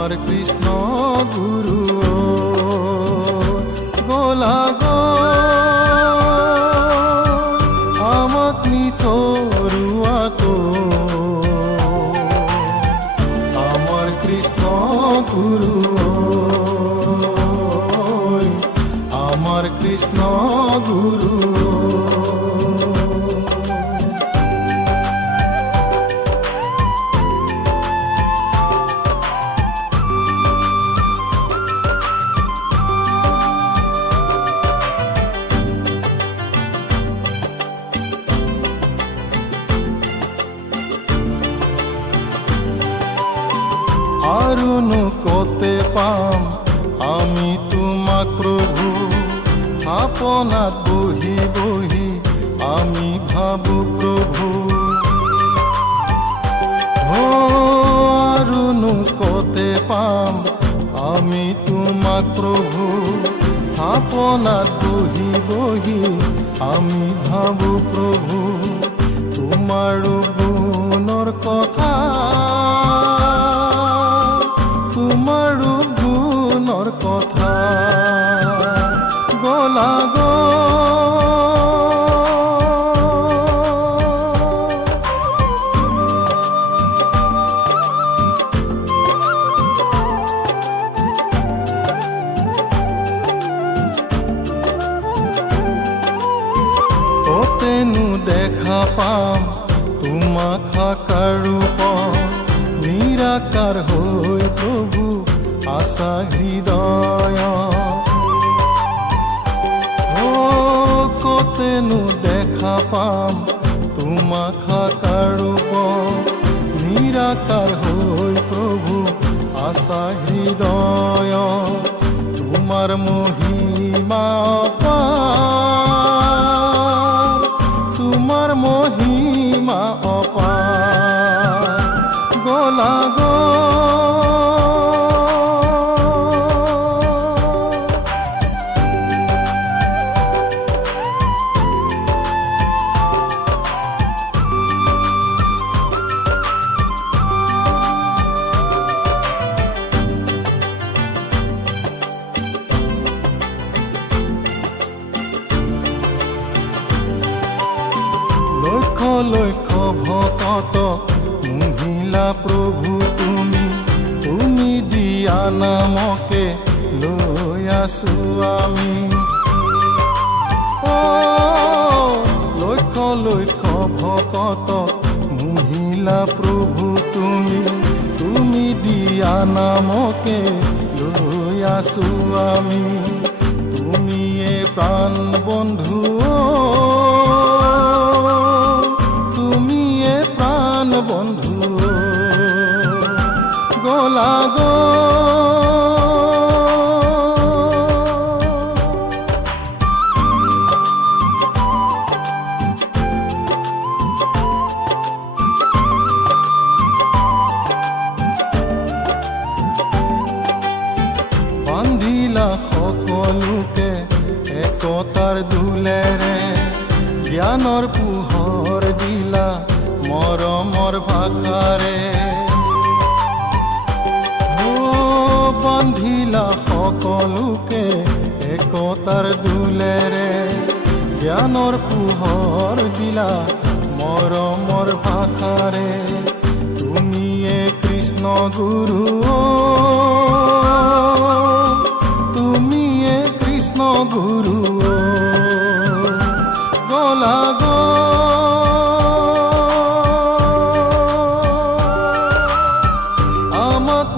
আমাৰ কৃষ্ণ গুৰু গোলা গো আমাক নিথৰুৱাকো আমাৰ কৃষ্ণ গুৰু আমাৰ কৃষ্ণ গুৰু আৰুনো কতে পাম আমি তোমাক প্ৰভু আপনাত বহি বহি আমি ভাবো প্ৰভু আৰুনো কতে পাম আমি তোমাক প্ৰভু আপনাত বহি বহি আমি ভাবো প্ৰভু তোমাৰ গুণৰ কথা তোমাৰ গুণৰ কথা গোলা গো কতেনো দেখা পাম তোমাক সাকাৰ ৰূপ নিৰাকাৰ হৈ প্ৰভু আশা হৃদয় কতেনো দেখা পাম তোমাক সাকাৰ ৰূপ নিৰাকাৰ হৈ প্ৰভু আশা হৃদয় তোমাৰ মহিমা অপাৰ তোমাৰ মহিমা অপাৰ গোলা গো লক্ষ লক্ষ ভকত মহিলা প্ৰভু তুমি দিয়া নামকে লৈ আছো আমি লক্ষ লক্ষ ভকত মহিলা প্ৰভু তুমি দিয়া নামকে লৈ আছো আমি তুমিয়ে প্ৰাণ বন্ধু তুমিয়ে প্ৰাণ বন্ধু গোলা গো বান্ধিলা সকলোকে একতাৰ দোলেৰে জ্ঞানৰ পোহৰ দিলা মৰমৰ ভাষাৰে বান্ধিলা সকলোকে একতাৰ দোলেৰে জ্ঞানৰ পোহৰ দিলা মৰমৰ ভাষাৰে তুমিয়ে কৃষ্ণ গুৰু তুমিয়ে কৃষ্ণ গুৰু গোলা গো আমাক